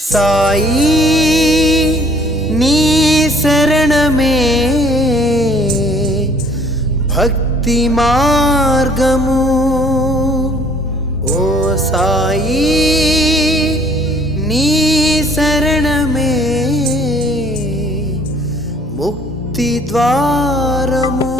సాయి నీ శరణమే భక్తి మార్గము। ఓ సాయి నీ శరణమే ముక్తి ద్వారము।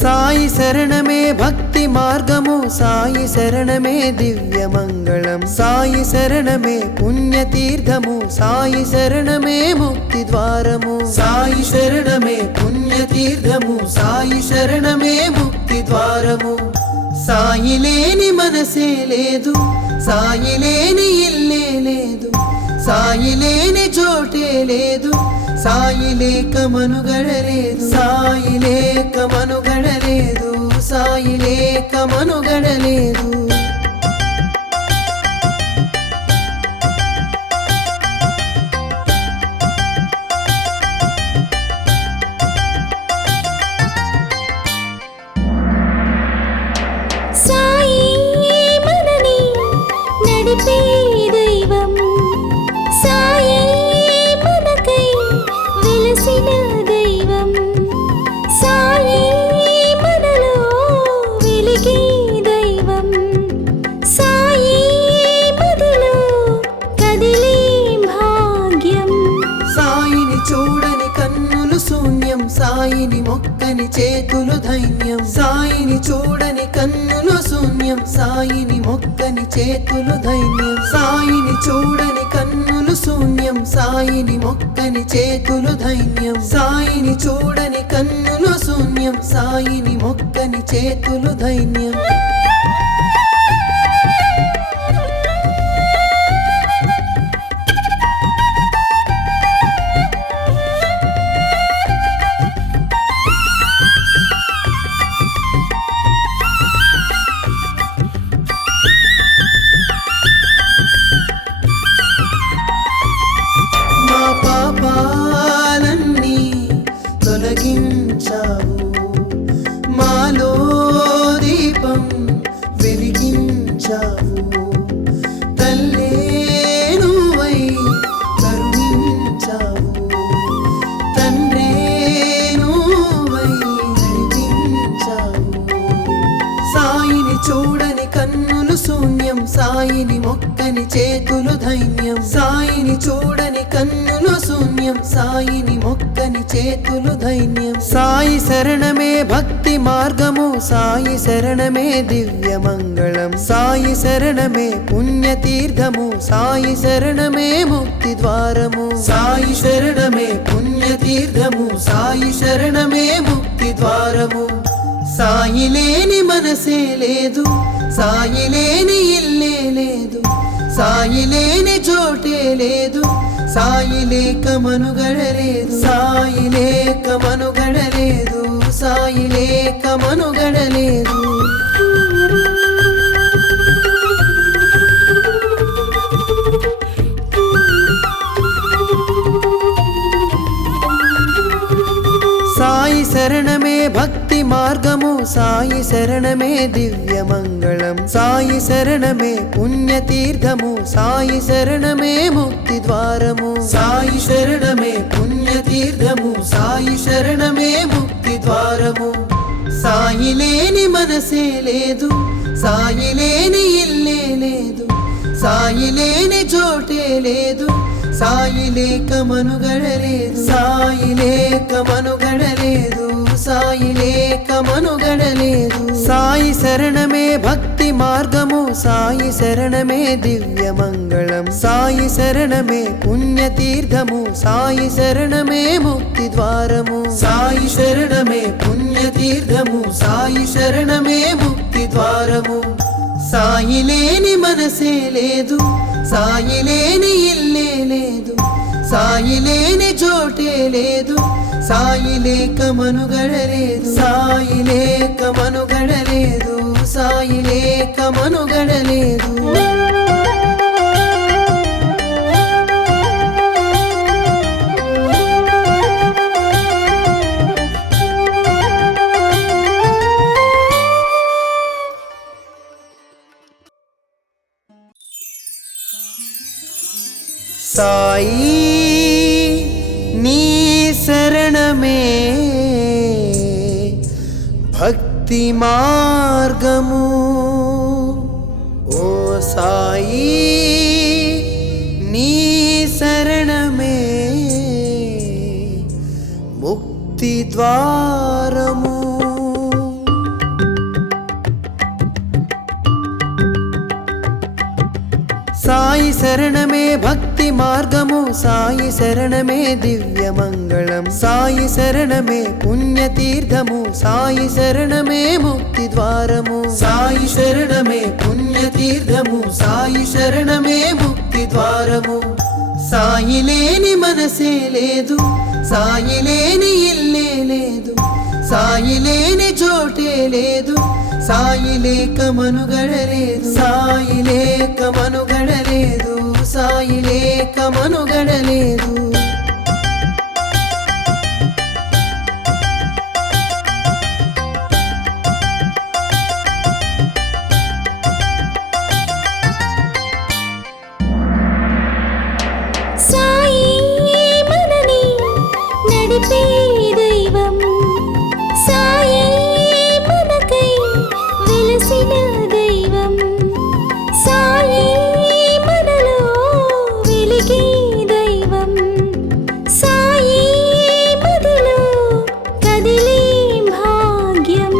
సాయి శరణమే భక్తి మార్గము, సాయి శరణమే దివ్య మంగళం, సాయి శరణమే పుణ్యతీర్థము, సాయి శరణమే ముక్తి ద్వారము। సాయి శరణమే పుణ్యతీర్థము, సాయి శరణమే ముక్తి ద్వారము। సాయి లేని మనసే లేదు, సాయి లేని ఇల్లే లేదు, సాయి లేని చోటే లేదు, సాయి లేక మనుగడలేదు, సాయి లేక మనుగడలేదు, సాయి లేక మనుగడలేదు। సాయి మనని నడిపే దైవం, సాయి మనకై వెలసిన దైవం, సాయి మనలో వెలిగే దైవం, సాయి మదిలో కదిలే భాగ్యం। సాయిని చూడని కన్నులు శూన్యం, సాయిని మొక్కని చేతులు ధైన్యం, సాయిని చూడని కన్నులు శూన్యం, సాయిని మొక్కని చేతులు ధైన్యం, సాయిని చూడని కన్నులు శూన్యం, సాయిని మొక్కని చేతులు ధైన్యం, సాయిని చూడని కన్నులు శూన్యం, సాయిని మొక్కని చేతులు ధైన్యం। మా పాపాలన్నీ తొలగించావు, మాలో దీపం వెలిగించావు, తల్లే నువ్వై కరుణించావు, తండ్రే నువ్వై నడిపించావు। సాయిని చూడని కన్నులు శూన్యం, సాయిని మొక్కని చేతులు ధైన్యం, సాయిని చూడని కన్నులు శూన్యం, సాయిని మొక్కని చేతులు ధైన్యం। సాయి శరణమే భక్తి మార్గము, సాయి శరణమే దివ్య మంగళం, సాయి శరణమే పుణ్యతీర్థము, సాయి శరణమే ముక్తి ద్వారము। సాయి శరణమే పుణ్యతీర్థము, సాయి శరణమే ముక్తి ద్వారము। సాయి లేని మనసే లేదు, సాయి లేని ఇల్లే లేదు, సాయి లేని చోటే లేదు, సాయి లేక మనుగడలేదు, సాయి లేక మనుగడలేదు, సాయి లేక మనుగడలేదు। సాయి శరణమే భక్తి మార్గము, సాయి శరణమే దివ్య మంగళం, సాయి శరణమే పుణ్యతీర్థము, సాయి శరణమే ముక్తి ద్వారము। సాయి శరణమే పుణ్యతీర్థము, సాయి శరణమే ముక్తి ద్వారము। సాయి లేని మనసే లేదు, సాయి లేని ఇల్లే లేదు, సాయి లేని చోటే లేదు, సాయి లేక మనుగడలేదు, సాయి లేక మనుగడలేదు, సాయి లేక మనుగడలేదు। సాయి శరణమే భక్తి మార్గము, సాయి శరణమే దివ్య మంగళం, సాయి శరణమే పుణ్యతీర్థము, సాయి శరణమే ముక్తి ద్వారము। సాయి శరణమే పుణ్యతీర్థము, సాయి శరణమే ముక్తి ద్వారము। సాయి లేని మనసే లేదు, సాయి లేని ఇల్లే లేదు, సాయి లేని చోటే లేదు, సాయి లేక మనుగడలేదు, సాయి లేక మనుగడలేదు, సాయి లేక మనుగడలేదు। సాయి నీ శరణమే భక్తి మార్గము ఓ సాయి నీ శరణమే ముక్తి ద్వారము సాయి శరణమే భక్తి మార్గము సాయి శరణమే దివ్య మంగళం సాయి శరణమే పుణ్యతీర్థము సాయి శరణమే ముక్తి ద్వారము సాయి శరణమే పుణ్యతీర్థము సాయి శరణమే ముక్తి ద్వారము సాయి లేని మనసే లేదు సాయి లేని ఇల్లే లేదు సాయి లేని చోటే లేదు సాయి లేక మనుగడలేదు సాయి లేక మనుగడలేదు సాయి లేక మనుగడలేదు సాయి మనని నడిపే దైవం సాయి మనకై వెలసిన దైవం సాయి మనలో వెలిగే దైవం సాయి మదిలో కదిలే భాగ్యం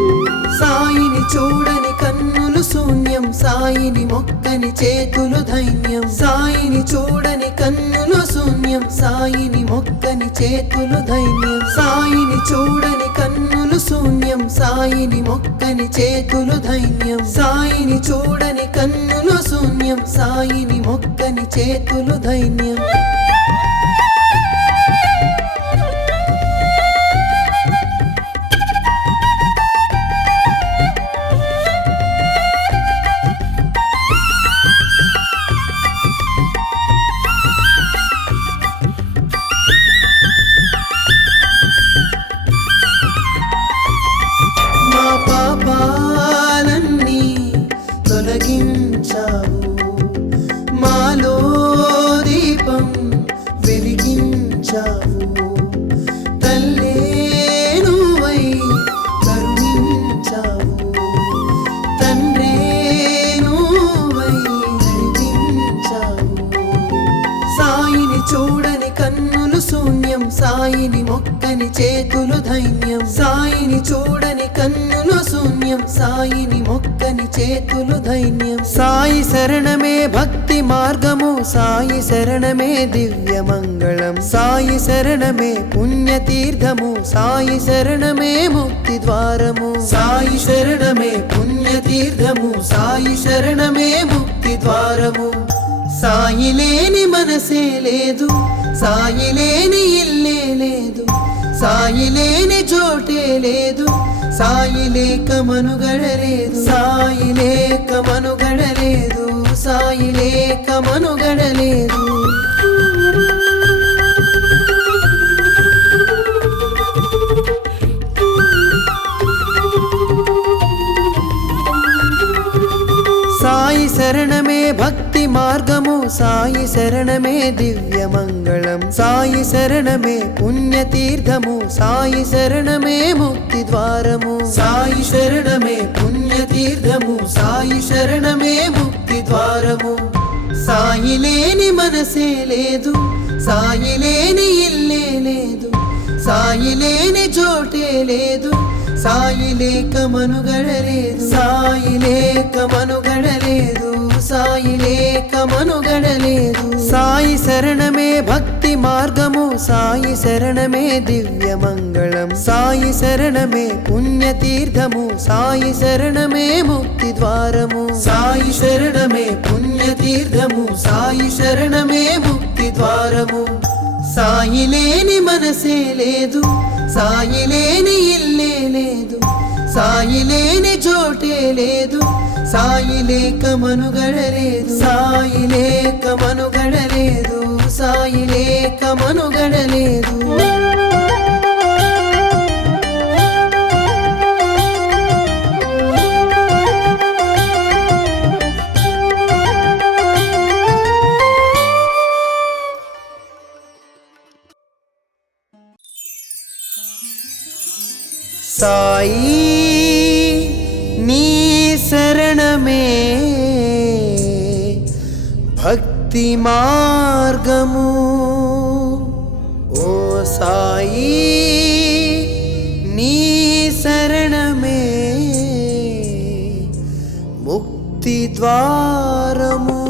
సాయిని చూడని కన్నులు శూన్యం సాయిని మొక్కని చేతులు ధైన్యం సాయిని చూడని కన్నులు శూన్యం సాయిని మొక్కని చేతులు ధైన్యం సాయిని చూడని కన్నులు శూన్యం సాయిని మొక్కని చేతులు ధైన్యం సాయిని చూడని కన్నులు శూన్యం సాయిని మొక్కని చేతులు ధైన్యం మా పాపాలన్నీ తొలగించావు మాలో దీపం వెలిగించావు తల్లే నువ్వై కరుణించావు తండ్రే నువ్వై నడిపించావు సాయిని చూడని కన్నులు శూన్యం సాయిని మొక్కని చేతులు ధైన్యం సాయిని చూడని కన్నులు శూన్యం సాయిని మొక్కని చేతులు ధైన్యం సాయి శరణమే భక్తి మార్గము సాయి శరణమే దివ్య మంగళం సాయి శరణమే పుణ్యతీర్థము సాయి శరణమే ముక్తి ద్వారము సాయి శరణమే పుణ్యతీర్థము సాయి శరణమే ముక్తి ద్వారము సాయి లేని మనసే లేదు సాయి లేని ఇల్లే లేదు సాయి లేని చోటే లేదు సాయి లేక మనుగడలేదు సాయి లేక మనుగడలేదు సాయి లేక మనుగడలేదు సాయి శరణమే భక్తి మార్గము సాయి శరణమే దివ్య మంగళం సాయి శరణమే పుణ్యతీర్థము సాయి శరణమే ముక్తి ద్వారము సాయి శరణమే పుణ్యతీర్థము సాయి శరణమే ముక్తి ద్వారము సాయి లేని మనసే లేదు సాయి లేని ఇల్లే లేదు సాయి లేని చోటే లేదు సాయి లేక మనుగడలేదు సాయి లేక మనుగడలేదు సాయి లేక మనుగడలేదు సాయి శరణమే భక్తి మార్గము సాయి శరణమే దివ్య మంగళం సాయి శరణమే పుణ్యతీర్థము సాయి శరణమే ముక్తి ద్వారము సాయి శరణమే పుణ్యతీర్థము సాయి శరణమే ముక్తి ద్వారము సాయి లేని మనసే లేదు సాయి లేని ఇల్లే లేదు సాయి లేని చోటే లేదు సాయి లేక మనుగడలేదు సాయి లేక మనుగడలేదు సాయి లేక మనుగడలేదు సాయి నీ శరణమే భక్తి మార్గము ఓ సాయి నీ శరణమే ముక్తి ద్వారము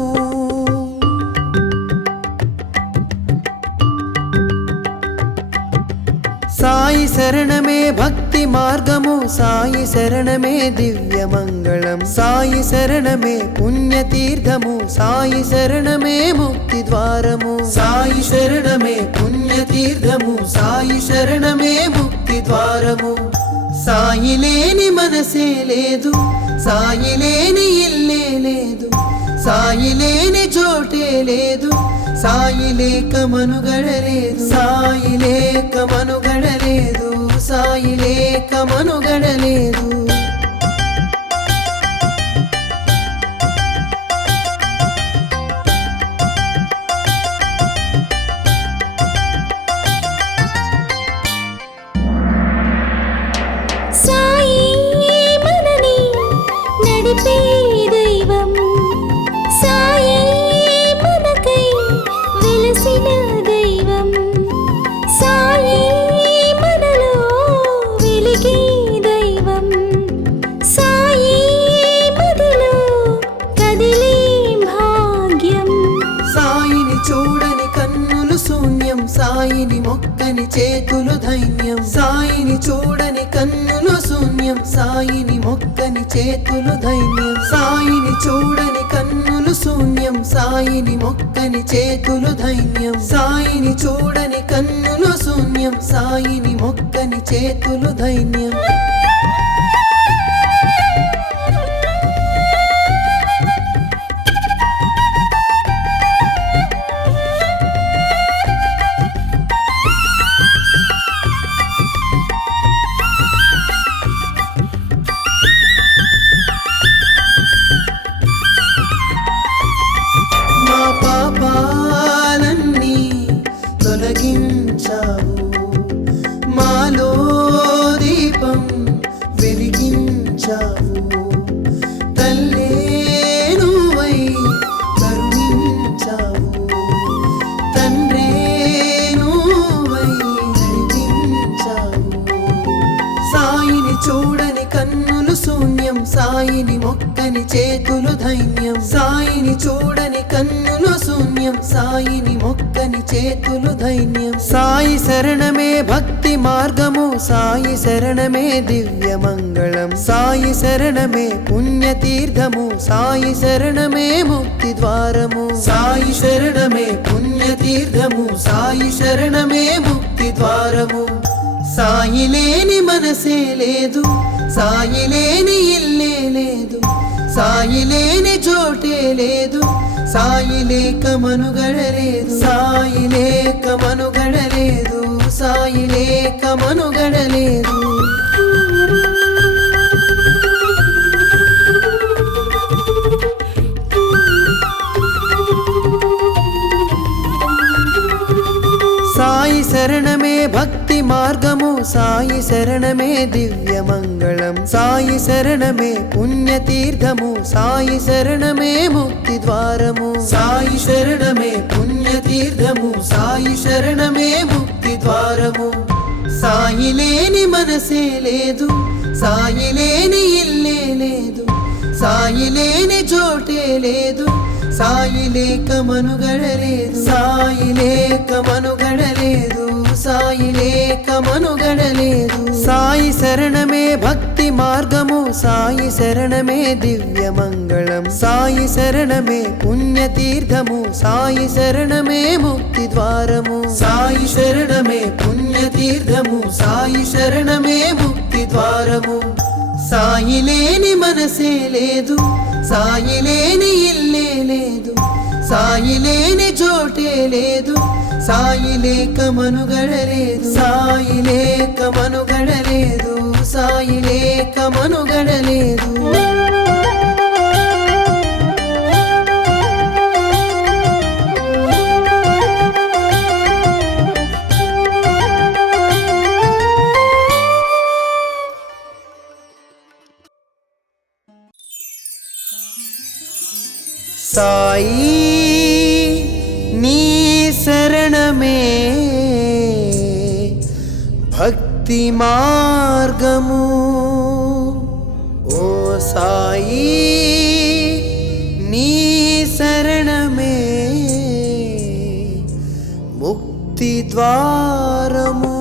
సాయి శరణమే భక్తి మార్గము సాయి శరణమే దివ్య మంగళం సాయి శరణమే పుణ్యతీర్థము సాయి శరణమే ముక్తి ద్వారము సాయి శరణమే పుణ్యతీర్థము సాయి శరణమే ముక్తి ద్వారము సాయి లేని మనసే లేదు సాయి లేని ఇల్లే లేదు సాయి లేని చోటే లేదు సాయి లేక మనుగడలేదు సాయి లేక మనుగడలేదు సాయి లేక మనుగడలేదు సాయి మనని నడిపే దైవం సాయి మనకై వెలసిన దైవం సాయి మనలో వెలిగే దైవం సాయి మదిలో కదిలే భాగ్యం సాయిని చూడని కన్నులు శూన్యం సాయిని మొక్కని చేతులు ధైన్యం సాయిని చూడని కన్నులు శూన్యం సాయిని మొక్కని చేతులు ధైన్యం సాయిని చూడని కన్నులు శూన్యం సాయిని మొక్కని చేతులు ధైన్యం సాయిని చూడని కన్నులు శూన్యం సాయిని మొక్కని చేతులు ధైన్యం మా పాపాలన్నీ తొలగించావు మాలో దీపం వెలిగించావు తల్లే నువ్వై కరుణించావు తండ్రే నువ్వై నడిపించావు సాయిని చూడని కన్నులు శూన్యం సాయిని మొక్కని చేతులు ధైన్యం సాయిని చూడని కన్నులు శూన్యం సాయిని మొక్కని చేతులు ధైన్యం సాయి శరణమే భక్తి మార్గము సాయి శరణమే దివ్య మంగళం సాయి శరణమే పుణ్యతీర్థము సాయి శరణమే ముక్తి ద్వారము సాయి శరణమే పుణ్యతీర్థము సాయి శరణమే ముక్తి ద్వారము సాయి లేని మనసే లేదు సాయి లేని ఇల్లే లేదు సాయి లేని చోటే లేదు సాయి లేక మనుగడలేదు సాయి లేక మనుగడలేదు సాయి లేక మనుగడలేదు సాయి శరణమే భక్తి మార్గము సాయి శరణమే దివ్య మంగళం సాయి శరణమే పుణ్యతీర్థము సాయి శరణమే ముక్తి ద్వారము సాయి శరణమే పుణ్యతీర్థము సాయి శరణమే ముక్తి ద్వారము సాయి లేని మనసే లేదు సాయి లేని ఇల్లే లేదు సాయి లేని చోటే లేదు సాయి లేక మనుగడలేదు సాయి లేక మనుగడలేదు సాయి లేక మనుగడలేదు సాయి శరణమే భక్తి మార్గము సాయి శరణమే దివ్య మంగళం సాయి శరణమే పుణ్యతీర్థము సాయి శరణమే ముక్తి ద్వారము సాయి శరణమే పుణ్యతీర్థము సాయి శరణమే ముక్తి ద్వారము సాయి లేని మనసే లేదు సాయి లేని ఇల్లే లేదు సాయి లేని చోటే లేదు సాయి లేక మనుగడలేదు సాయి లేక మనుగడలేదు సాయి లేక మనుగడలేదు సాయి నీ శరణమే భక్తి మార్గము ఓ సాయి నీ శరణమే ముక్తి ద్వారము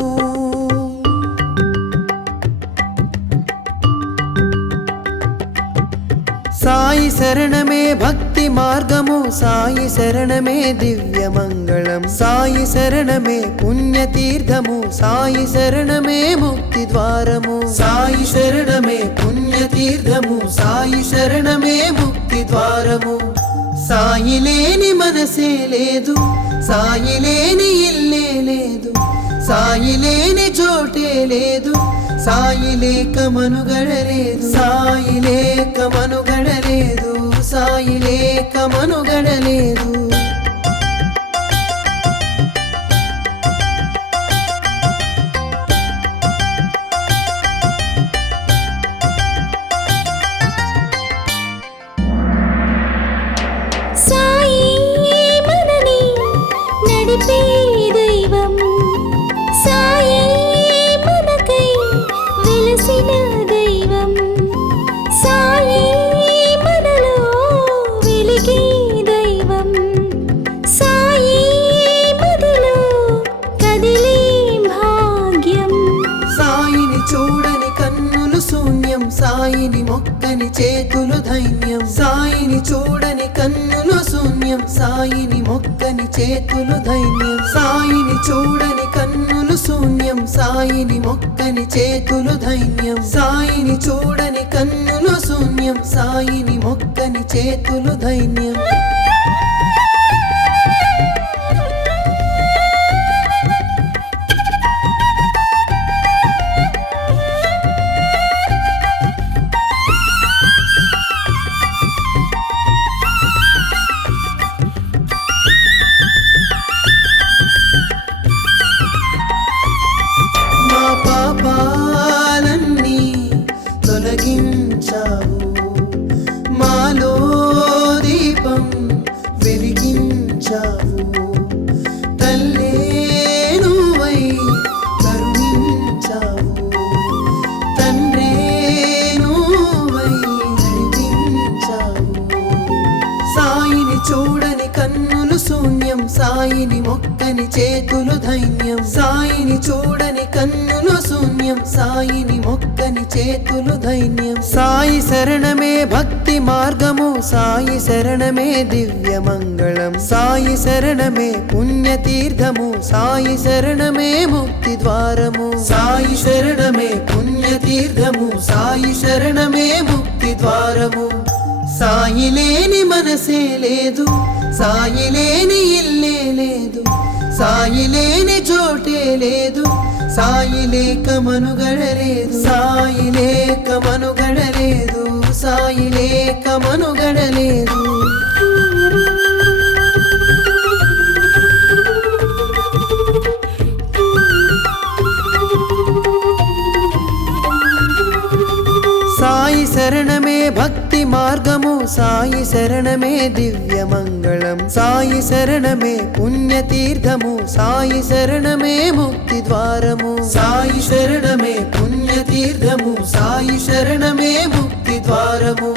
సాయి శరణమే భక్తి మార్గము సాయి శరణమే దివ్య మంగళం సాయి శరణమే పుణ్యతీర్థము సాయి శరణమే ముక్తి ద్వారము సాయి శరణమే పుణ్యతీర్థము సాయి శరణమే ముక్తి ద్వారము సాయి లేని మనసే లేదు సాయి లేని ఇల్లే లేదు సాయి లేని చోటే లేదు సాయి లేక మనుగడలేదు సాయి లేక మనుగడలేదు సాయి లేక మనుగడలేదు సాయి మనని నడిపే దైవం సాయి మనకై వెలసిన దైవం సాయి మనలో వెలిగే దైవం సాయి మదిలో కదిలే భాగ్యం సాయిని చూడని కన్నులు శూన్యం సాయిని మొక్కని చేతులు ధైన్యం సాయిని చూడని కన్నులు శూన్యం సాయిని మొక్కని చేతులు ధైన్యం సాయిని చూడని కన్నులు శూన్యం సాయిని మొక్కని చేతులు ధైన్యం సాయిని చూడని కన్నులు శూన్యం సాయిని మొక్కని చేతులు ధైన్యం మా పాపాలన్నీ తొలగించావు మాలో దీపం వెలిగించావు తల్లే నువ్వై కరుణించావు తండ్రే నువ్వై నడిపించావు సాయిని చూడని కన్నులు శూన్యం సాయిని మొక్కని చేతులు ధైన్యం సాయిని చూడని కన్నులు శూన్యం సాయిని మొక్కని చేతులు ధైన్యం సాయి శరణమే భక్తి మార్గము సాయి శరణమే దివ్య మంగళం సాయి శరణమే పుణ్యతీర్థము సాయి శరణమే ముక్తి ద్వారము సాయి శరణమే పుణ్యతీర్థము సాయి శరణమే ముక్తి ద్వారము సాయి లేని మనసే లేదు సాయి లేని ఇల్లే లేదు సాయి లేని చోటే లేదు సాయి లేక మనుగడలేదు సాయి లేక మనుగడలేదు సాయి లేక మనుగడలేదు సాయి శరణమే భక్తి మార్గము సాయి శరణమే దివ్య మంగళం సాయి శరణమే పుణ్యతీర్థము సాయి శరణమే ముక్తి ద్వారము సాయి శరణమే పుణ్యతీర్థము సాయి శరణమే ముక్తి ద్వారము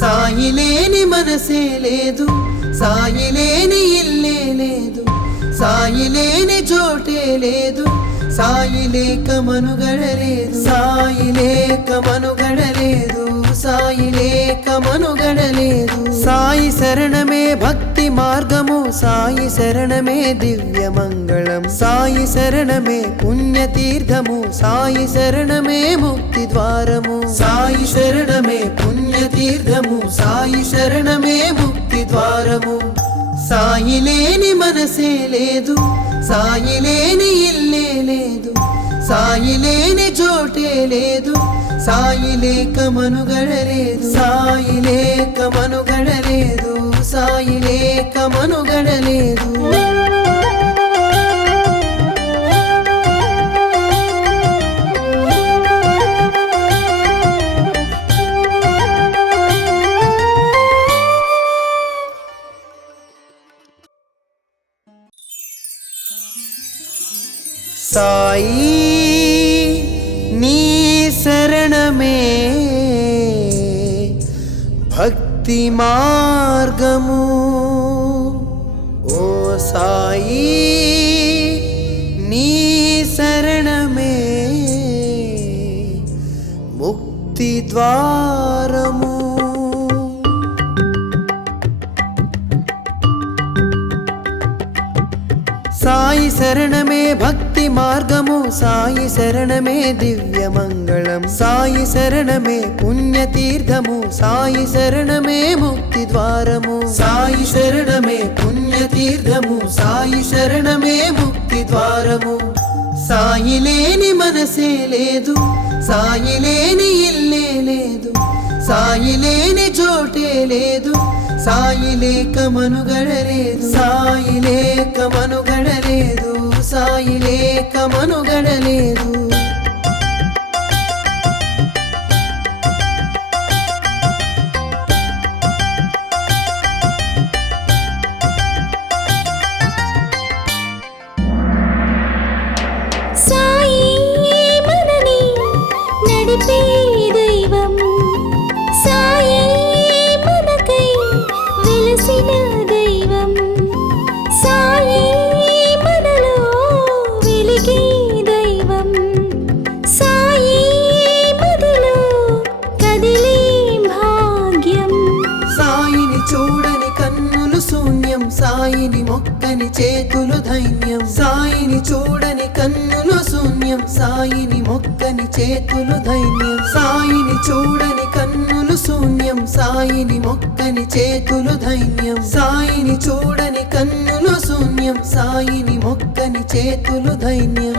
సాయి లేని మనసే లేదు సాయి లేని ఇల్లే లేదు సాయి లేని చోటే లేదు సాయి లేక మనుగడలేదు సాయి లేక మనుగడలేదు సాయి లేక మనుగడలేదు సాయి శరణమే భక్తి మార్గము సాయి శరణమే దివ్య మంగళం సాయి శరణమే పుణ్యతీర్థము సాయి శరణమే ముక్తి ద్వారము సాయి శరణమే పుణ్యతీర్థము సాయి శరణమే ముక్తి ద్వారము సాయి లేని మనసే లేదు సాయి లేని ఇల్లే లేదు సాయి లేని చోటే లేదు సాయి లేక మనుగడలేదు సాయి లేక మనుగడలేదు సాయి లేక మనుగడలేదు సాయి నీ శరణమే భక్తి మార్గము ఓ సాయి నీ శరణమే ముక్తి ద్వారము సాయి శరణమే భక్తి మార్గము సాయి శరణమే దివ్య మంగళం సాయి శరణమే పుణ్యతీర్థము సాయి శరణమే ముక్తి ద్వారము సాయి శరణమే పుణ్యతీర్థము సాయి శరణమే ముక్తి ద్వారము సాయి లేని మనసే లేదు సాయి లేని ఇల్లే లేదు సాయి లేని చోటే లేదు సాయి లేక మనుగడలేదు సాయి లేక మనుగడలేదు సాయి లేక మనుగడలేదు సాయి మనని నడిపే దైవం సాయి మనకై వెలసిన దైవం సాయి మనలో వెలిగే దైవం సాయి మదిలో కదిలే భాగ్యం సాయిని చూడని కన్నులు శూన్యం సాయిని మొక్కని చేతులు ధైన్యం సాయిని చూడని కన్నులు శూన్యం సాయిని మొక్కని చేతులు ధైన్యం సాయిని చూడని కన్నులు శూన్యం సాయిని మొక్కని చేతులు ధైన్యం సాయిని చూడని కన్నులు శూన్యం సాయిని మొక్కని చేతులు ధైన్యం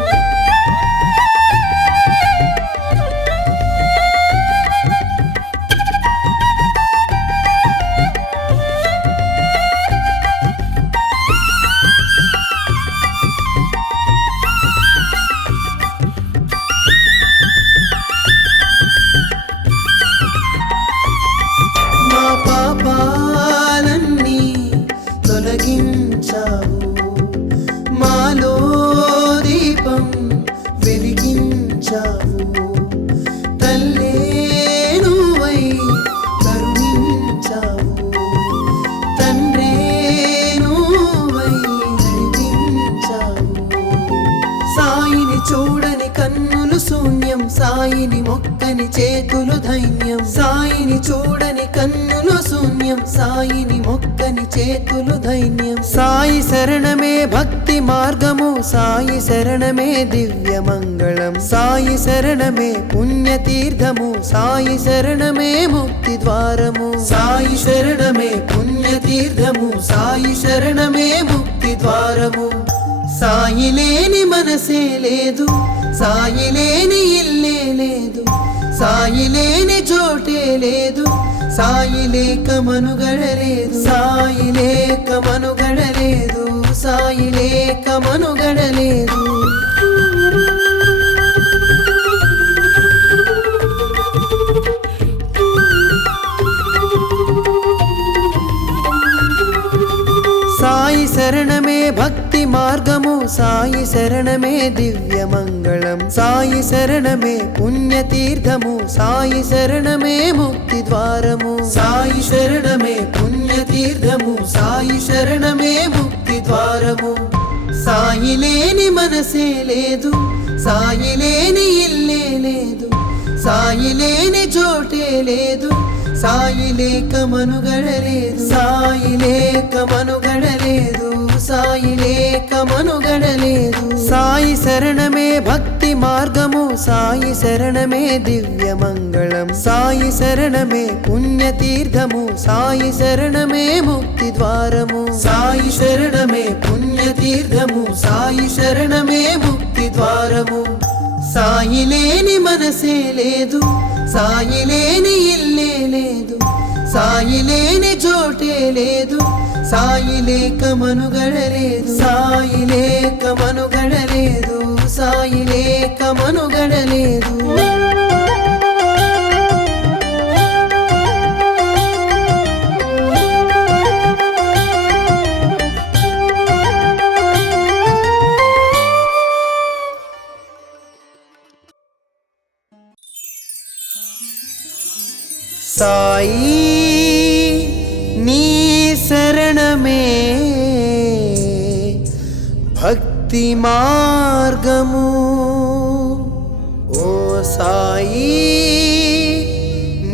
మా పాపాలన్నీ తొలగించావు మాలో దీపం వెలిగించావు తల్లే నువ్వై కరుణించావు తండ్రే నువ్వై నడిపించావు సాయిని చూడని కన్నులు శూన్యం సాయిని మొక్కని చేతులు ధైన్యం సాయిని చూడని కన్నులు శూన్యం సాయిని మొక్కని చేతులు ధైన్యం సాయి శరణమే భక్తి మార్గము సాయి శరణమే దివ్య మంగళం సాయి శరణమే పుణ్యతీర్థము సాయి శరణమే ముక్తి ద్వారము సాయి శరణమే పుణ్యతీర్థము సాయి శరణమే ముక్తి ద్వారము సాయి లేని మనసే లేదు సాయి లేని ఇల్లే లేదు సాయి లేని చోటే లేదు సాయి లేక మనుగడలేదు సాయి లేక మనుగడలేదు సాయి లేక మనుగడలేదు సాయి శరణమే భక్తి మార్గము సాయి శరణమే దివ్య మంగళం సాయి శరణమే పుణ్యతీర్థము సాయి శరణమే ముక్తి ద్వారము సాయి శరణమే పుణ్యతీర్థము సాయి శరణమే ముక్తి ద్వారము సాయి లేని మనసే లేదు సాయి లేని ఇల్లే లేదు సాయి లేని చోటే లేదు సాయి లేక మనుగడలేదు సాయి లేక మనుగడలేదు సాయి లేక మనుగడలేదు సాయి శరణమే భక్తి మార్గము సాయి శరణమే దివ్య మంగళం సాయి శరణమే పుణ్యతీర్థము సాయి శరణమే ముక్తి ద్వారము సాయి శరణమే పుణ్యతీర్థము సాయి శరణమే ముక్తి ద్వారము సాయి లేని మనసే లేదు సాయి లేని ఇల్లే లేదు సాయి లేని చోటే లేదు సాయి లేక మనుగడలేదు సాయి లేక మనుగడలేదు సాయి లేక మనుగడలేదు సాయి నీ శరణమే భక్తి మార్గము ఓ సాయి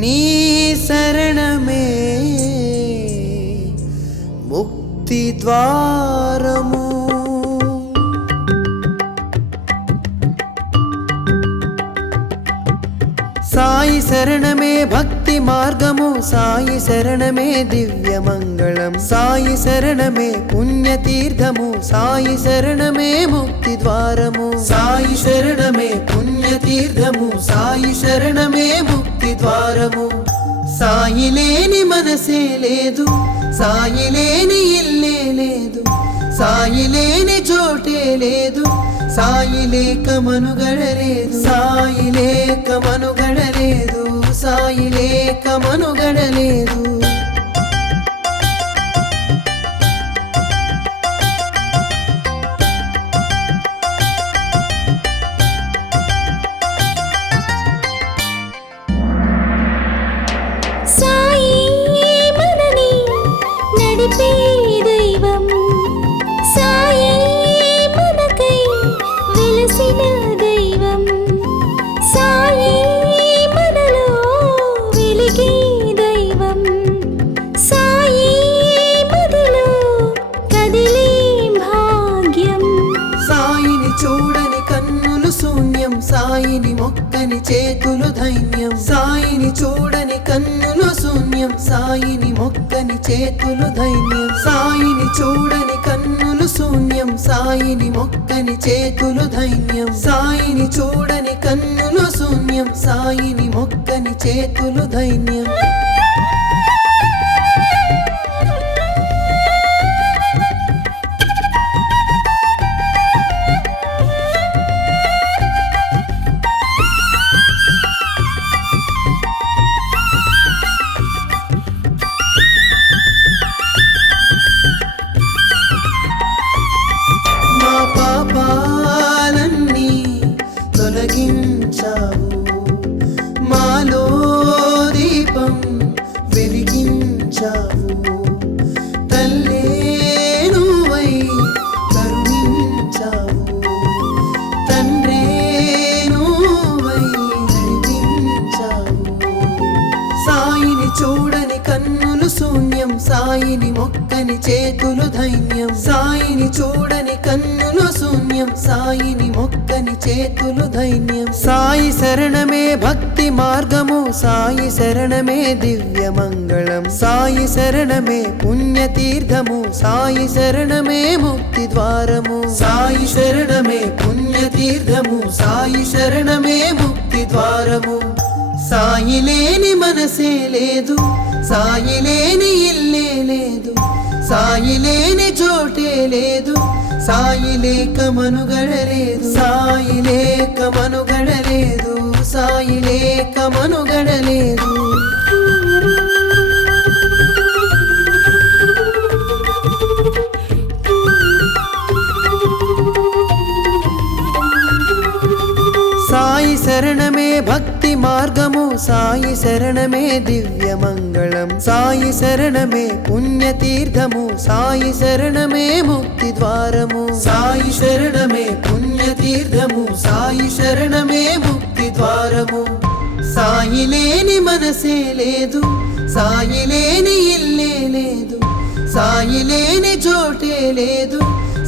నీ శరణమే ముక్తి ద్వారము సాయి శరణమే భక్తి మార్గము సాయి శరణమే దివ్య మంగళం సాయి శరణమే పుణ్యతీర్థము సాయి శరణమే ముక్తి ద్వారము సాయి శరణమే పుణ్యతీర్థము సాయి శరణమే ముక్తి ద్వారము సాయి లేని మనసే లేదు సాయి లేని ఇల్లే లేదు సాయి లేని చోటే లేదు సాయి లేక మనుగడలేదు సాయి లేక మనుగడలేదు సాయి లేక మనుగడలేదు సాయి మనని నడిపే దైవం సాయి మనకై వెలసిన దైవం సాయి మనలో వెలిగే దైవం సాయి మదిలో కదిలే భాగ్యం సాయిని చూడని కన్నులు శూన్యం సాయిని మొక్కని చేతులు ధైన్యం సాయిని చూడని కన్నులు శూన్యం సాయిని మొక్కని చేతులు ధైన్యం సాయిని చూడని కన్నులు శూన్యం సాయిని మొక్కని చేతులు ధైన్యం సాయిని చూడని కన్నులు శూన్యం సాయిని మొక్కని చేతులు ధైన్యం మా పాపాలన్నీ తొలగించావు మాలో దీపం వెలిగించావు తల్లే నువ్వై కరుణించావు తండ్రే నువ్వై నడిపించావు సాయిని చూడని కన్నులు శూన్యం సాయిని మొక్కని చేతులు ధైన్యం సాయిని చూడని కన్నులు శూన్యం సాయిని మొక్కని చేతులు ధైన్యం సాయి శరణమే భక్తి మార్గము సాయి శరణమే దివ్య మంగళం సాయి శరణమే పుణ్యతీర్థము సాయి శరణమే ముక్తి ద్వారము సాయి శరణమే పుణ్యతీర్థము సాయి శరణమే ముక్తి ద్వారము సాయి లేని మనసే లేదు సాయి లేని ఇల్లే లేదు సాయి లేని చోటే లేదు సాయి లేక మనుగడలేదు సాయి లేక మనుగడలేదు సాయి లేక మనుగడలేదు సాయి శరణమే భక్తి మార్గము సాయి శరణమే దివ్య మంగళం సాయి శరణమే పుణ్యతీర్థము సాయి శరణమే ముక్తి ద్వారము సాయి శరణమే పుణ్యతీర్థము సాయి శరణమే ముక్తి ద్వారము సాయి లేని మనసే లేదు సాయి లేని ఇల్లే లేదు సాయి లేని చోటే లేదు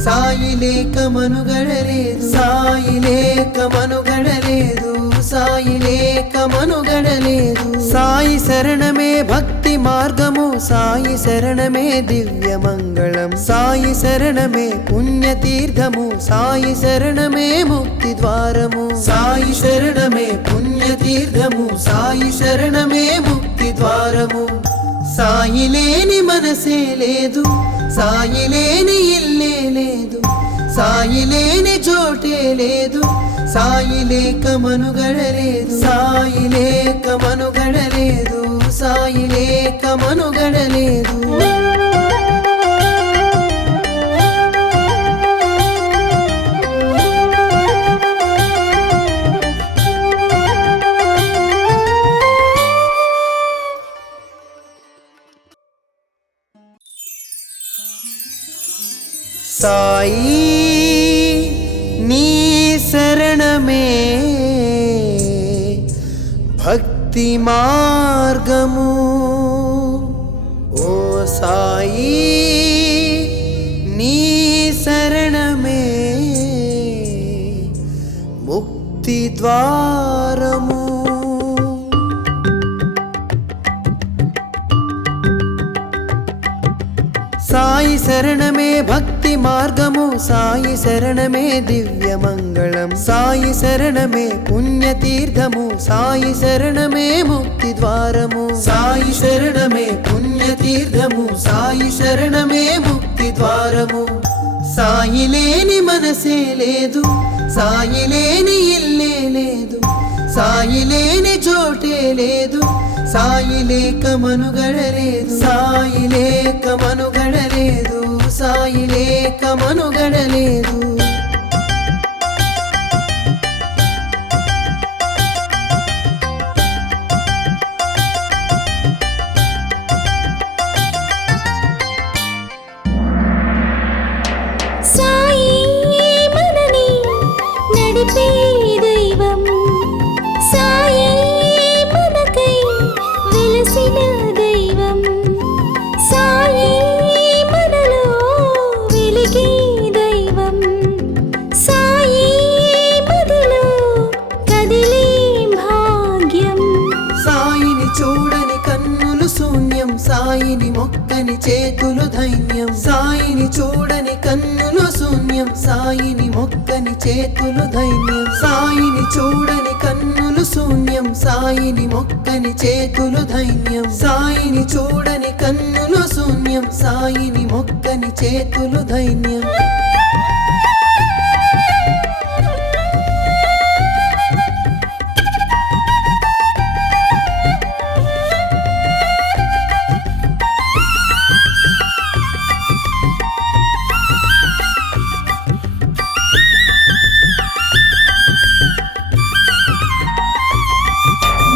సాయి లేక మనుగడలేదు సాయి లేక మనుగడలేదు సాయి లేక మనుగడలేదు సాయి శరణమే భక్తి మార్గము సాయి శరణమే దివ్య మంగళం సాయి శరణమే పుణ్యతీర్థము సాయి శరణమే ముక్తి ద్వారము సాయి శరణమే పుణ్యతీర్థము సాయి శరణమే ముక్తి ద్వారము సాయి లేని మనసే లేదు సాయి లేని ఇల్లే లేదు సాయి లేని చోటే లేదు సాయి లేక మనుగడలేదు సాయి లేక మనుగడలేదు సాయి లేక మనుగడలేదు సాయి నీ శరణమే భక్తి మార్గము ఓ సాయి నీ శరణమే ముక్తి ద్వారము సాయి శరణమే భక్తి మార్గము సాయి శరణమే దివ్య మంగళం సాయి శరణమే పుణ్యతీర్థము సాయి శరణమే ముక్తి ద్వారము సాయి శరణమే పుణ్యతీర్థము సాయి శరణమే ముక్తి ద్వారము సాయి లేని మనసే లేదు సాయి లేని ఇల్లే లేదు సాయి లేని చోటే లేదు సాయి లేక మనుగడలేదు సాయి లేక మనుగడలేదు సాయి లేక మనుగడలేదు సాయి మనని నడిపే దైవం సాయి మనకై వెలసిన దైవం సాయి మనలో వెలిగే దైవం సాయి మదిలో కదిలే భాగ్యం సాయిని చూడని కన్నులు శూన్యం సాయిని మొక్కని చేతులు ధైన్యం సాయిని చూడని కన్నులు శూన్యం సాయిని మొక్కని చేతులు ధైన్యం సాయిని చూడని కన్నులు శూన్యం సాయిని మొక్కని చేతులు ధైన్యం సాయిని చూడని కన్నులు శూన్యం సాయిని మొక్కని చేతులు ధైన్యం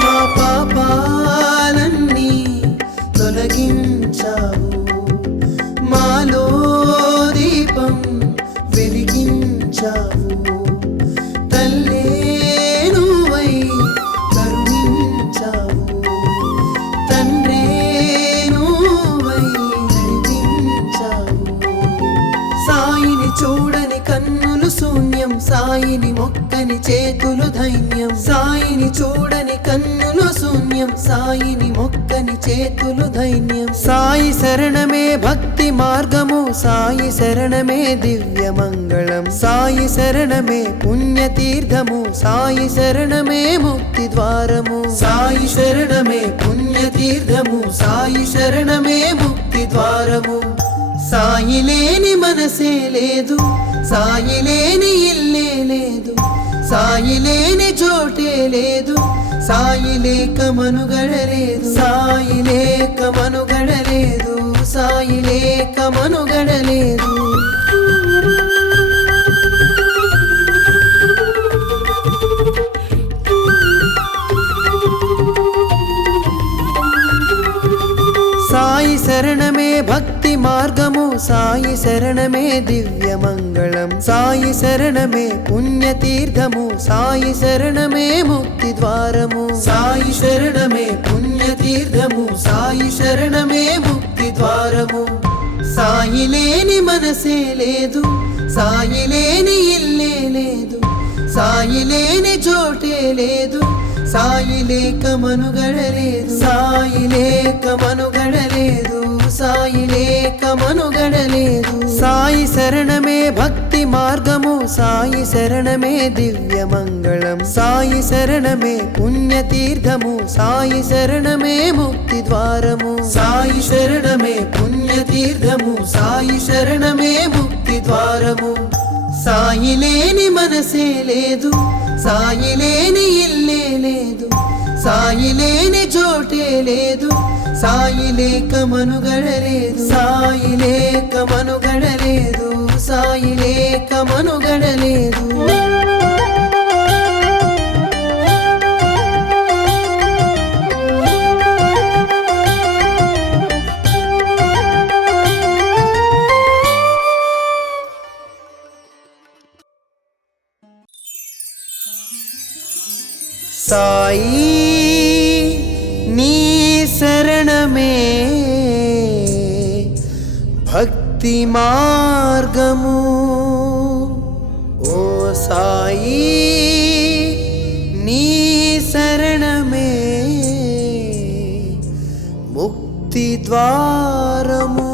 మా పాపాలన్నీ తొలగించావు మాలో దీపం వెలిగించావు తల్లే నువ్వై కరుణించావు తండ్రే నువ్వై నడిపించావు సాయిని చూడని కన్నులు శూన్యం సాయిని మొక్కని చేతులు ధైన్యం సాయిని చూడని కన్నులు శూన్యం సాయిని మొక్కని చేతులు ధైన్యం సాయి శరణమే భక్తి మార్గము సాయి శరణమే దివ్య మంగళం సాయి శరణమే పుణ్యతీర్థము సాయి శరణమే ముక్తి ద్వారము సాయి శరణమే పుణ్యతీర్థము సాయి శరణమే ముక్తి ద్వారము సాయి లేని మనసే లేదు సాయి లేని ఇల్లే లేదు సాయి లేని చోటే లేదు సాయి లేక మనుగడలేదు సాయి లేక మనుగడలేదు సాయి లేక మనుగడలేదు సాయి శరణమే భక్తి మార్గము సాయి శరణమే దివ్య మంగళం సాయి శరణమే పుణ్యతీర్థము సాయి శరణమే ముక్తి ద్వారము సాయి శరణమే పుణ్యతీర్థము సాయి శరణమే ముక్తి ద్వారము సాయి లేని మనసే లేదు సాయి లేని ఇల్లే లేదు సాయి లేని చోటే లేదు సాయి లేక మనుగడలేదు సాయి లేక మనుగడలేదు సాయి లేక మనుగడలేదు సాయి శరణమే భక్తి మార్గము సాయి శరణమే దివ్య మంగళం సాయి శరణమే పుణ్యతీర్థము సాయి శరణమే ముక్తి ద్వారము సాయి శరణమే పుణ్యతీర్థము సాయి శరణమే ముక్తి ద్వారము సాయి లేని మనసే లేదు సాయి లేని ఇల్లే లేదు సాయి లేని చోటే లేదు సాయి లేక మనుగడలేదు సాయి లేక మనుగడలేదు సాయి లేక మనుగడలేదు సాయి నీ శరణమే భక్తి మార్గము ఓ సాయి నీ శరణమే ముక్తి ద్వారము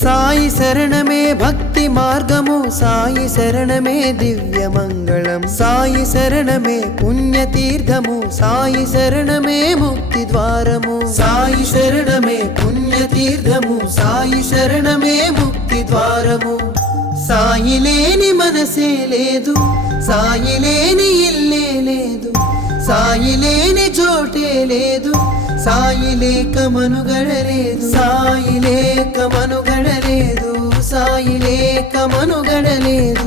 సాయి శరణమే భక్తి మార్గము సాయి శరణమే దివ్య మంగళం సాయి శరణమే పుణ్యతీర్థము సాయి శరణమే ముక్తి ద్వారము సాయి శరణమే పుణ్యతీర్థము సాయి శరణమే ముక్తి ద్వారము సాయి లేని మనసే లేదు సాయి లేని ఇల్లే లేదు సాయి లేని చోటే లేదు సాయి లేక మనుగడలేదు సాయి లేక మనుగడలేదు సాయి లేక మనుగడలేదు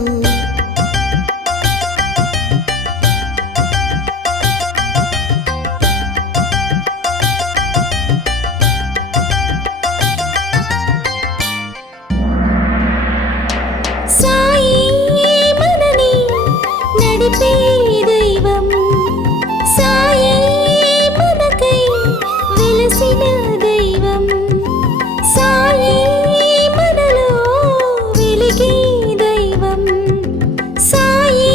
సాయి మనని నడిపే దైవం సాయి మనకై వెలసిన దైవం సాయి మనలో వెలిగే దైవం సాయి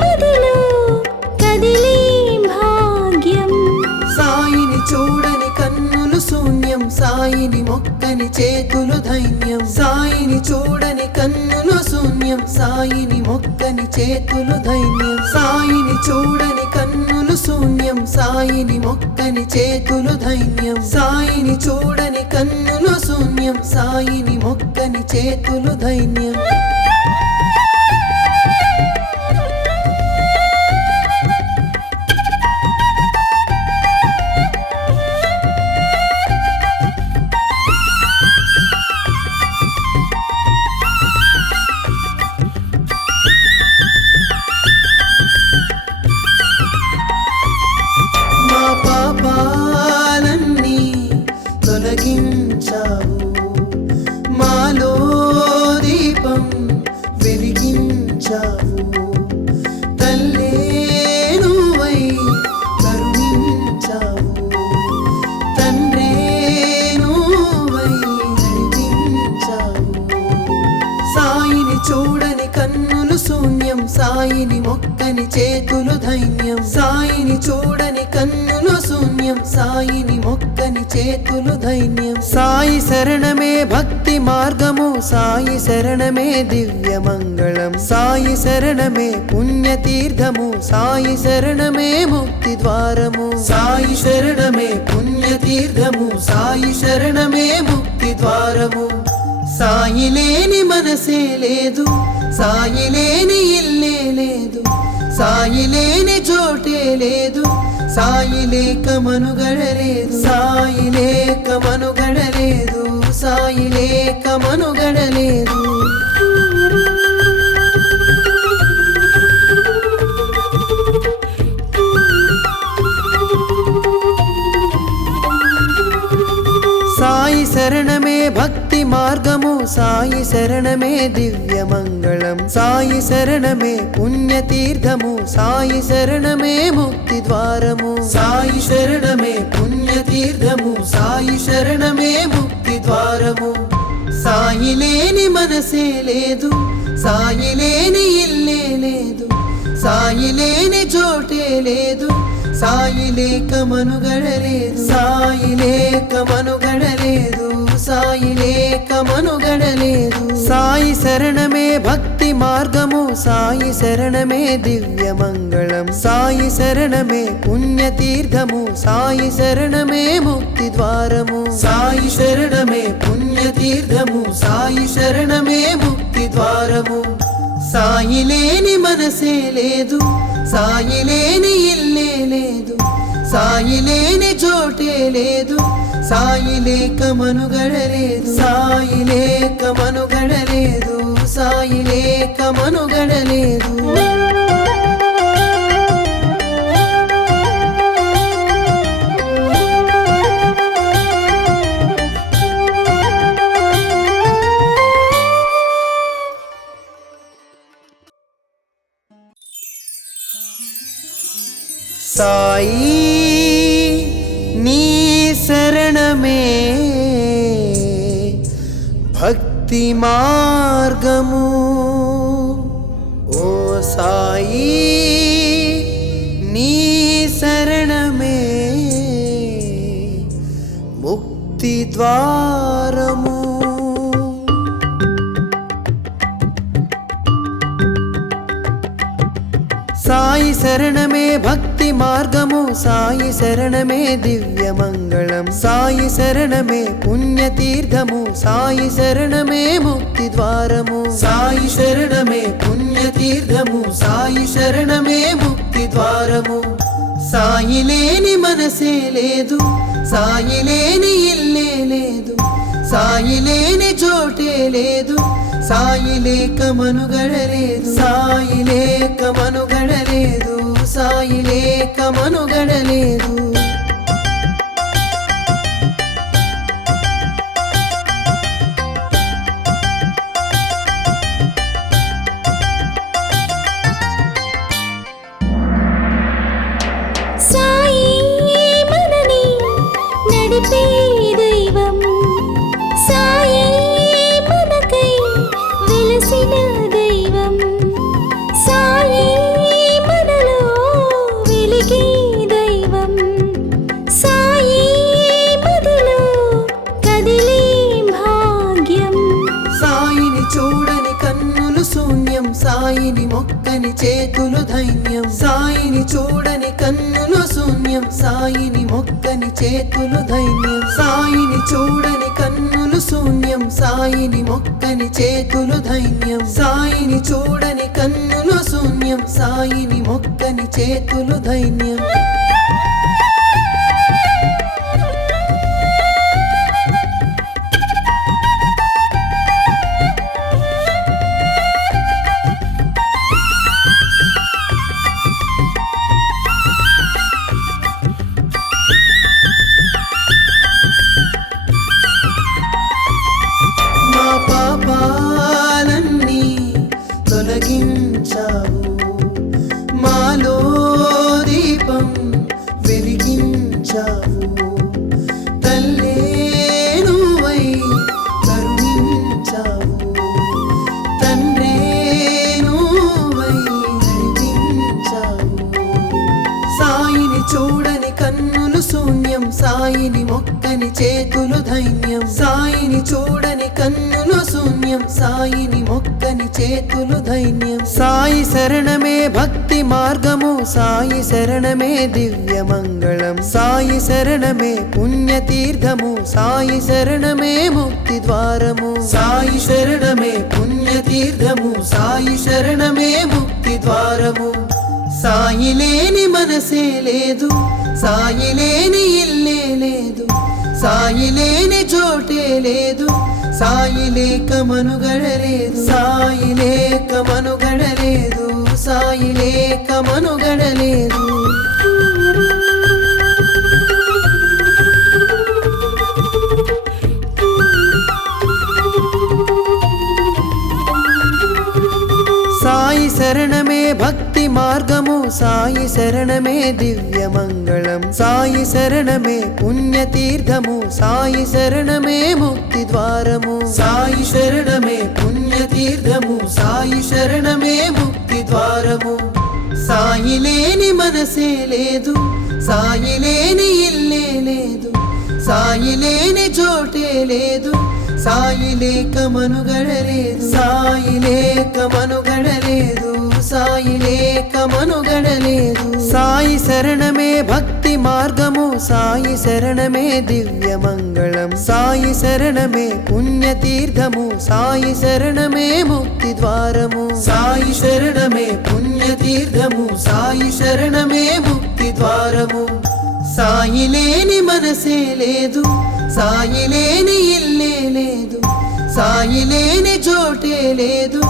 మదిలో కదిలే భాగ్యం సాయిని చూడని కన్నులు శూన్యం సాయిని మొక్కని చేతులు ధైన్యం సాయిని చూడని కన్నులు శూన్యం సాయిని మొక్కని చేతులు ధైన్యం సాయిని చూడని కన్నులు శూన్యం సాయిని మొక్కని చేతులు ధైన్యం సాయిని చూడని కన్నులు శూన్యం సాయిని మొక్కని చేతులు ధైన్యం మా పాపాలన్నీ తొలగించావు మాలో దీపం వెలిగించావు తల్లే నువ్వై కరుణించావు తండ్రే నువ్వై నడిపించావు సాయిని చూడని కన్నులు శూన్యం సాయిని మొక్కని చేతులు ధైన్యం సాయిని చూడని కన్నులు శూన్యం సాయిని మొక్కని చేతులు ధైన్యం సాయి శరణమే భక్తి మార్గము సాయి శరణమే దివ్య మంగళం సాయి శరణమే పుణ్యతీర్థము సాయి శరణమే ముక్తి ద్వారము సాయి శరణమే పుణ్యతీర్థము సాయి శరణమే ముక్తి ద్వారము సాయి లేని మనసే లేదు సాయి లేని ఇల్లే లేదు సాయి లేని చోటే లేదు సాయి లేక మనుగడలేదు సాయి లేక మనుగడలేదు సాయి లేక మనుగడలేదు సాయి శరణమే భక్తి మార్గము సాయి శరణమే దివ్య మంగళం సాయి శరణమే పుణ్యతీర్థము సాయి శరణమే ముక్తి ద్వారము సాయి శరణమే పుణ్యతీర్థము సాయి శరణమే ముక్తి ద్వారము సాయి లేని మనసే లేదు సాయి లేని ఇల్లే లేదు సాయి లేని చోటే లేదు సాయి లేక మనుగడలేదు సాయి లేక మనుగడలేదు సాయి లేక మనుగడలేదు సాయి శరణమే భక్తి మార్గము సాయి శరణమే దివ్య మంగళం సాయి శరణమే పుణ్యతీర్థము సాయి శరణమే ముక్తి ద్వారము సాయి శరణమే పుణ్యతీర్థము సాయి శరణమే ముక్తి ద్వారము సాయి లేని మనసే లేదు సాయి లేని ఇల్లే లేదు సాయి లేని చోటే లేదు సాయి లేక మనుగడలేదు సాయి లేక మనుగడలేదు సాయి లేక మనుగడలేదు సాయి నీ శరణమే భక్తి మార్గము ఓ సాయి నీ శరణమే ముక్తి ద్వారము సాయి శరణమే భక్తి మార్గము సాయి శరణమే దివ్య మంగళం సాయి శరణమే పుణ్యతీర్థము సాయి శరణమే ముక్తి ద్వారము సాయి శరణమే పుణ్యతీర్థము సాయి శరణమే ముక్తి ద్వారము సాయి లేని మనసే లేదు సాయి లేని ఇల్లే లేదు సాయి లేని చోటే లేదు సాయి లేక మనుగడలేదు సాయి లేక మనుగడలేదు సాయి లేక మనుగడలేదు సాయి మనని నడిపే దైవం సాయి మనకై వెలసిన దైవం సాయి మనలో వెలిగే దైవం సాయి మదిలో కదిలే భాగ్యం సాయిని చూడని కన్నులు శూన్యం సాయిని మొక్కని చేతులు ధైన్యం సాయిని చూడని కన్నులు శూన్యం సాయిని మొక్కని చేతులు ధైన్యం సాయిని చూడని కన్నులు శూన్యం సాయిని మొక్కని చేతులు ధైన్యం సాయిని చూడని కన్నులు శూన్యం సాయిని మొక్కని చేతులు ధైన్యం మా పాపాలన్నీ తొలగించావు మాలో దీపం వెలిగించావు తల్లే నువ్వై కరుణించావు తండ్రే నువ్వై నడిపించావు సాయిని చూడని కన్నులు శూన్యం సాయిని మొక్కని చేతులు ధైన్యం సాయిని చూడని కన్నులు శూన్యం సాయిని మొక్కని చేతులు ధైన్యం సాయి శరణమే భక్తి మార్గము సాయి శరణమే దివ్య మంగళం సాయి శరణమే పుణ్యతీర్థము సాయి శరణమే ముక్తి ద్వారము సాయి శరణమే పుణ్యతీర్థము సాయి శరణమే ముక్తి ద్వారము సాయి లేని మనసే లేదు సాయి లేని ఇల్లే లేదు సాయి లేని చోటే లేదు సాయి లేక మనుగడలేదు సాయి లేక మనుగడలేదు సాయి లేక మనుగడలేదు సాయి శరణమే భక్తి మార్గము సాయి శరణమే దివ్య మంగళం సాయి శరణమే పుణ్యతీర్థము సాయి శరణమే ముక్తి ద్వారము సాయి శరణమే పుణ్యతీర్థము సాయి శరణమే ముక్తి ద్వారము సాయి లేని మనసే లేదు సాయి లేని ఇల్లే లేదు సాయి లేని చోటే లేదు సాయి లేక మనుగడలేదు సాయి లేక మనుగడలేదు సాయి లేక మనుగడలేదు సాయి శరణమే భక్తి మార్గము సాయి శరణమే దివ్య మంగళం సాయి శరణమే పుణ్యతీర్థము సాయి శరణమే ముక్తి ద్వారము సాయి శరణమే పుణ్యతీర్థము సాయి శరణమే ముక్తి ద్వారము సాయి లేని మనసే లేదు సాయి లేని ఇల్లే లేదు సాయి లేని చోటే లేదు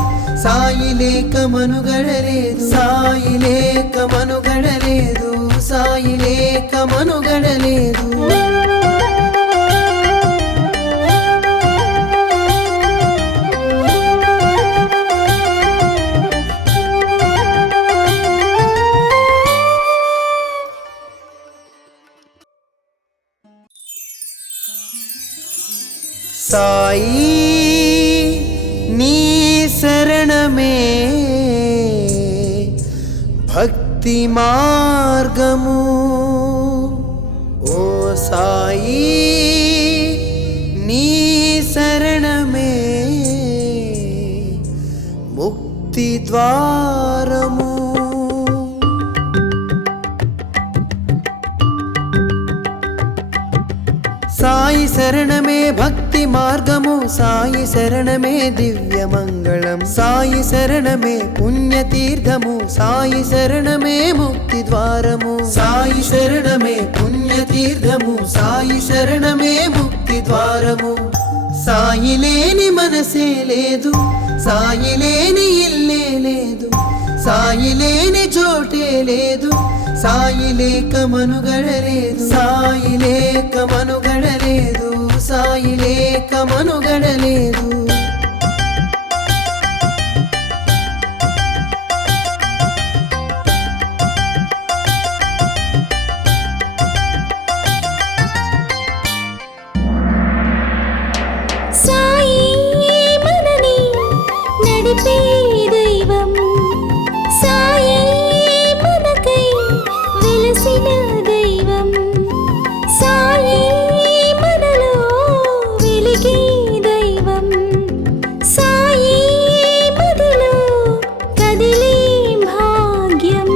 సాయి లేక మనుగడలేదు సాయి లేక మనుగడలేదు సాయి లేక మనుగడలేదు సాయి నీ శరణమే భక్తి మార్గము ఓ సాయి నీ శరణమే ముక్తి ద్వారము సాయి శరణమే భక్తి మార్గము సాయి శరణమే దివ్య మంగళం సాయి శరణమే పుణ్యతీర్థము సాయి శరణమే ముక్తి ద్వారము సాయి శరణమే పుణ్యతీర్థము సాయి శరణమే ముక్తి ద్వారము సాయి లేని మనసే లేదు సాయి లేని ఇల్లే లేదు సాయి లేని చోటే లేదు సాయి లేక మనుగడలేదు సాయి లేక మనుగడలేదు సాయి లేక మనుగడలేదు సాయి మనని నడిపే దైవం సాయి మనకై వెలసిన దైవం సాయి మనలో వెలిగే దైవం సాయి మదిలో కదిలే భాగ్యం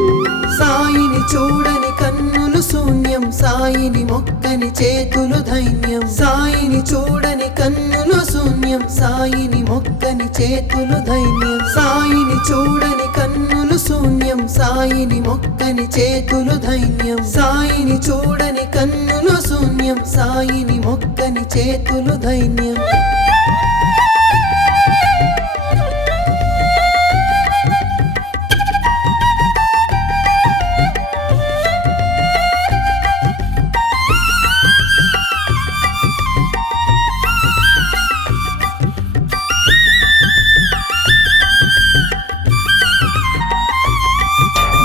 సాయిని చూడని కన్నులు శూన్యం సాయిని మొక్కని చేతులు ధైన్యం సాయిని చూడని కన్నులు శూన్యం సాయిని మొక్కని చేతులు ధైన్యం సాయిని చూడని కన్నులు శూన్యం సాయిని మొక్కని చేతులు ధైన్యం సాయిని చూడని కన్నులు శూన్యం సాయిని మొక్కని చేతులు ధైన్యం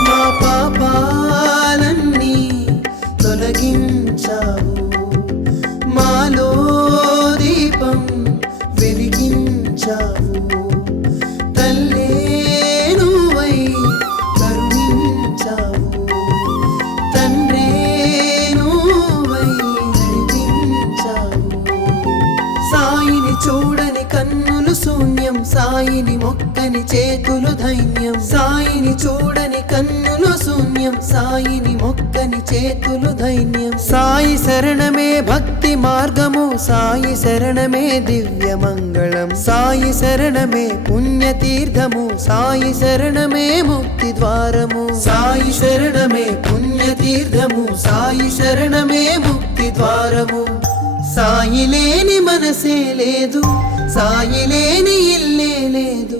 మా పాపాలన్నీ తొలగించావు మాలో దీపం వెలిగించావు తల్లే నువ్వై కరుణించావు తండ్రే నువ్వై నడిపించావు సాయిని చూడని కన్నులు శూన్యం సాయిని మొక్కని చేతులు ధైన్యం సాయిని చూడని కన్నులు శూన్యం సాయిని మొక్కని చేతులు ధైన్యం సాయి శరణమే భక్తి మార్గము సాయి శరణమే దివ్య మంగళం సాయి శరణమే పుణ్యతీర్థము సాయి శరణమే ముక్తి ద్వారము సాయి శరణమే పుణ్యతీర్థము సాయి శరణమే ముక్తి ద్వారము సాయి లేని మనసే లేదు సాయి లేని ఇల్లే లేదు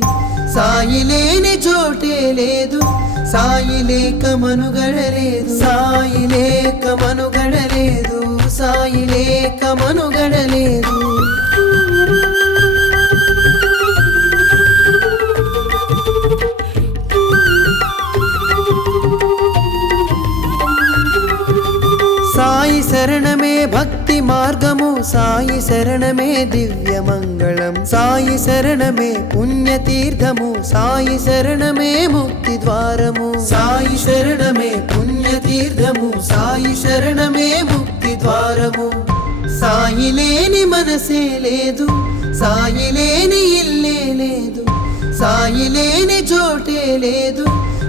సాయి లేని చోటే లేదు సాయి లేక మనుగడలేదు సాయి లేక మనుగడలేదు సాయి లేక మనుగడలేదు సాయి శరణమే భక్తి మార్గము సాయి శరణమే దివ్య మంగళం సాయి శరణమే పుణ్యతీర్థము సాయి శరణమే ముక్తి ద్వారము సాయి శరణమే పుణ్యతీర్థము సాయి శరణమే ముక్తి ద్వారము సాయి లేని మనసే లేదు సాయి లేని ఇల్లే లేదు సాయి లేని చోటే లేదు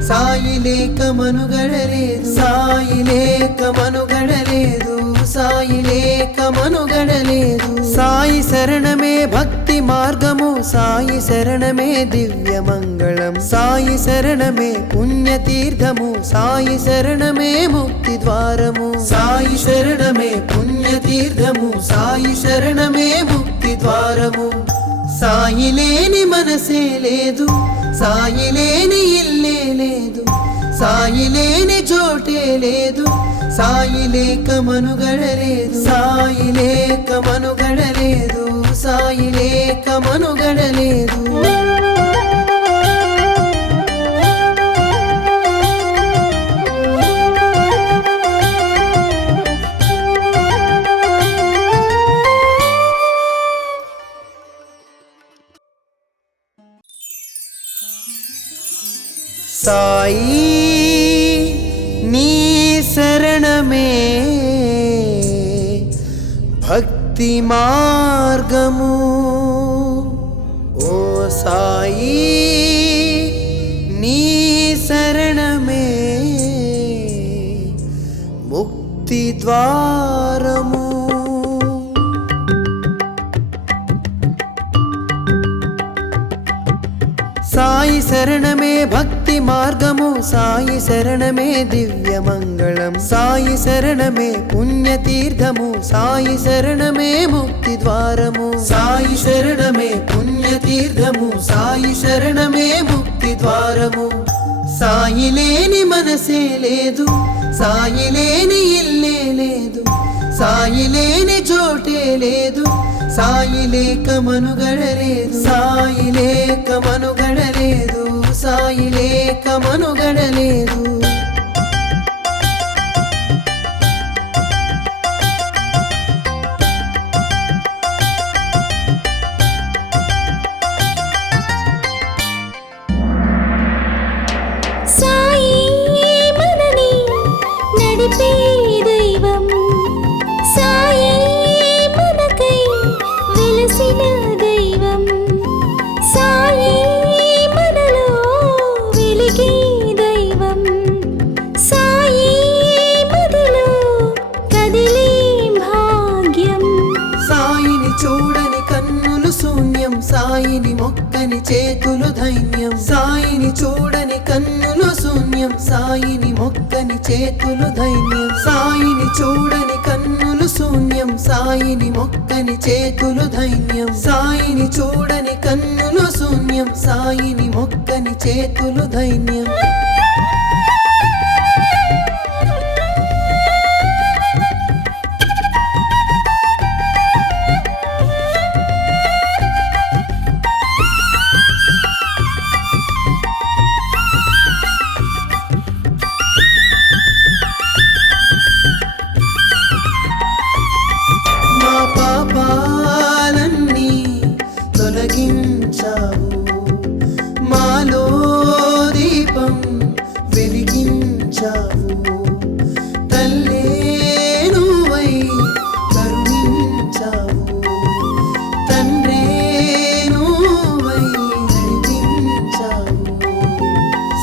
సాయి లేక మనుగడలేదు సాయి లేక మనుగడలేదు సాయి లేక మనుగడలేదు సాయి శరణమే భక్తి మార్గము సాయి శరణమే దివ్య మంగళం సాయి శరణమే పుణ్యతీర్థము సాయి శరణమే ముక్తి ద్వారము సాయి శరణమే పుణ్యతీర్థము సాయి శరణమే ముక్తి ద్వారము సాయి లేని మనసే లేదు సాయి లేని ఇల్లే లేదు సాయి లేని చోటే లేదు సాయి లేక మనుగడలేదు సాయి లేక మనుగడలేదు సాయి లేక మనుగడలేదు సాయి నీ శరణమే భక్తి మార్గము ఓ సాయి నీ శరణమే ముక్తి ద్వారము సాయి శరణమే భక్తి మార్గము సాయి శరణమే దివ్య మంగళం సాయి శరణమే పుణ్యతీర్థము సాయి శరణమే ముక్తి ద్వారము సాయి శరణమే పుణ్యతీర్థము సాయి శరణమే ముక్తి ద్వారము సాయి లేని మనసే లేదు సాయి లేని ఇల్లే లేదు సాయి లేని చోటే లేదు సాయి లేక మనుగడలేదు సాయి లేక మనుగడలేదు సాయి లేక మనుగడలేదు సాయి మనని నడిపే దైవం సాయి మనకై వెలసిన దైవం సాయి మనలో వెలిగే దైవం సాయి మదిలో కదిలే భాగ్యం సాయిని చూడని కన్నులు శూన్యం సాయిని మొక్కని చేతులు ధైన్యం సాయిని చూడని కన్నులు శూన్యం సాయిని మొక్కని చేతులు ధైన్యం సాయిని చూడని కన్నులు శూన్యం సాయిని మొక్కని చేతులు ధైన్యం సాయిని చూడని కన్నులు శూన్యం సాయిని మొక్కని చేతులు ధైన్యం మా పాపాలన్నీ తొలగించావు మాలో దీపం వెలిగించావు తల్లే నువ్వై కరుణించావు తండ్రే నువ్వై నడిపించావు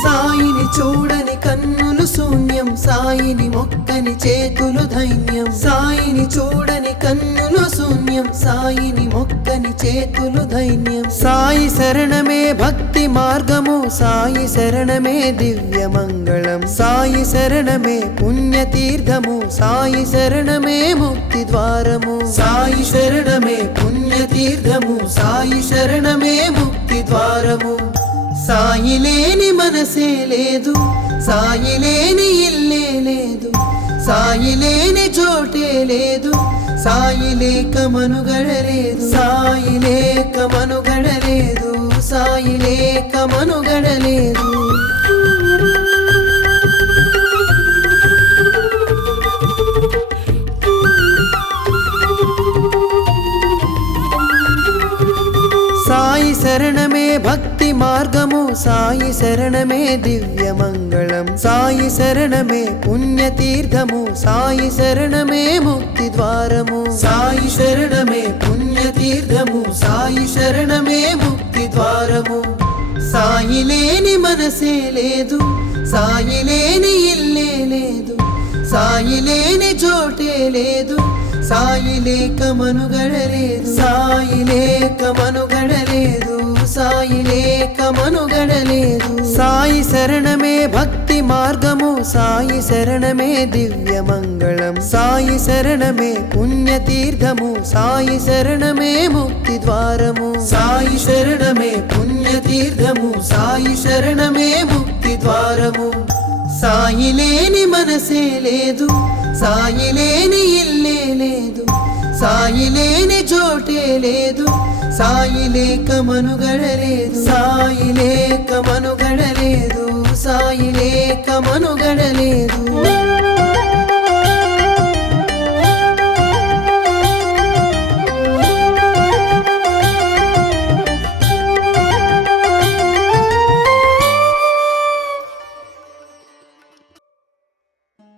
సాయిని చూడని కన్నులు శూన్యం సాయిని మొక్కని చేతులు ధైన్యం సాయిని చూడని కన్నులు శూన్యం సాయిని మొక్కని చేతులు ధైన్యం సాయి శరణమే భక్తి మార్గము సాయి శరణమే దివ్య మంగళం సాయి శరణమే పుణ్యతీర్థము సాయి శరణమే ముక్తి ద్వారము సాయి శరణమే పుణ్యతీర్థము సాయి శరణమే ముక్తి ద్వారము సాయి లేని మనసే లేదు సాయి లేని ఇల్లే లేదు సాయి లేని చోటే లేదు సాయి లేక మనుగడలేదు సాయి లేక మనుగడలేదు సాయి లేక మనుగడలేదు సాయి శరణమే భక్తి మార్గము సాయి శరణమే దివ్య మంగళం సాయి శరణమే పుణ్యతీర్థము సాయి శరణమే ముక్తి ద్వారము సాయి శరణమే పుణ్యతీర్థము సాయి శరణమే ముక్తి ద్వారము సాయి లేని మనసే లేదు సాయి లేని ఇల్లే లేదు సాయి లేని చోటే లేదు సాయి లేక మనుగడలేదు సాయి లేక మనుగడలేదు సాయి లేక మనుగడలేదు సాయి శరణమే భక్తి మార్గము సాయి శరణమే దివ్య మంగళం సాయి శరణమే పుణ్యతీర్థము సాయి శరణమే ముక్తి ద్వారము సాయి శరణమే పుణ్యతీర్థము సాయి శరణమే ముక్తి ద్వారము సాయి లేని మనసే లేదు సాయి లేని ఇల్లే లేదు సాయి లేని చోటే లేదు సాయి లేక మనుగడలేదు సాయి లేక మనుగడలేదు సాయి లేక మనుగడలేదు